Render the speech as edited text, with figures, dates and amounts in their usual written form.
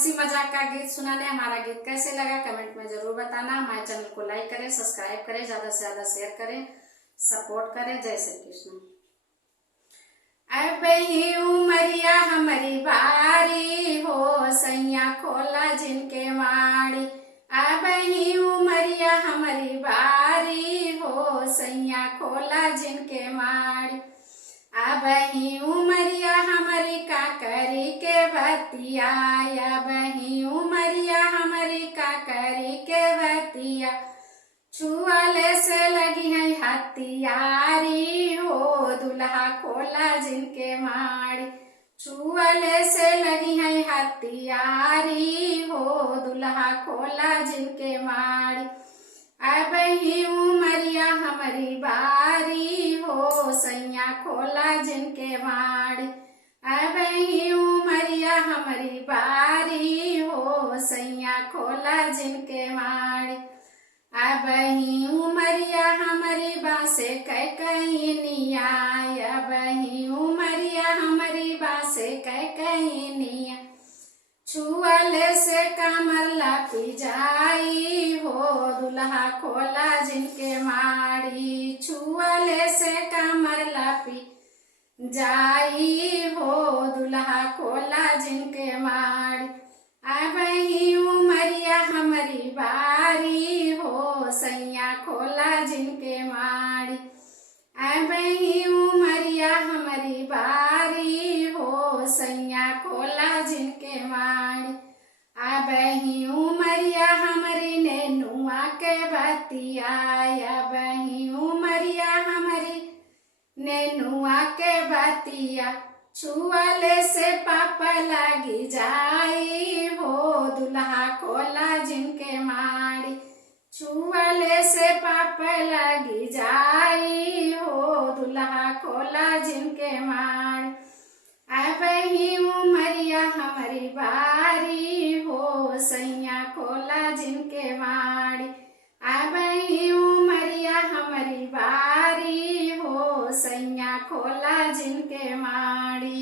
हंसी मजाक का गीत सुनाने। हमारा गीत कैसे लगा कमेंट में जरूर बताना। हमारे चैनल को लाइक करें, सब्सक्राइब करें, ज्यादा से ज्यादा शेयर करें, सपोर्ट करें। जय श्री कृष्ण। अब ही उमरिया हमारी बारी हो, सैया खोला जिनके माड़ी। अब ही उमरिया हमारी बारी हो, सैया खोला जिनके माड़ी। अब ही उमरिया हमारी काकरी के बतिया, अब ही उमरिया हमारी काकरी के बतिया। छुअले से लगी है हथियारी हो, दुल्हा खोला जिनके माड़ी। छुअले से लगी है हथियारी हो, दुल्हा खोला जिनके माड़ी। अब ही उमरिया हमारी बारी हो, सैया खोला जिनके माड़ी। अब ही उमरिया हमारी बारी हो, सैया खोला जिनके माड़ी। अब ही उमरिया हमारी बासे कहीं निया, अब ही उमरिया हमारी बासे कहीं निया। छुअले से कमर लापी जाई हो, दुल्हा खोला जिनके माड़ी। छुअले से कमर लापी जाई हो, दुल्हा खोला जिनके माड़ी। अब ही उमरिया हमारी बारी हो, सैया खोला जिनके माड़ी। अब ही उमरिया हमारी बारी हो, सैया खोला जिनके माड़ी। अब ही उमरिया हमारी नेनुआ के बतिया, अब ही उमरिया हमारी नेनुआ के बतिया। छुअले से पाप लगी जाई हो, दुल्हा खोला जिनके माड़ी। छुअले से पाप लगी जाई हो, दुल्हा खोला जिनके माड़ी। अब ही उमरिया हमारी बारी हो, सैया खोला जिनके माड़ी। अब ही उमरिया हमारी बारी हो, सैया खोला जिनके माड़ी।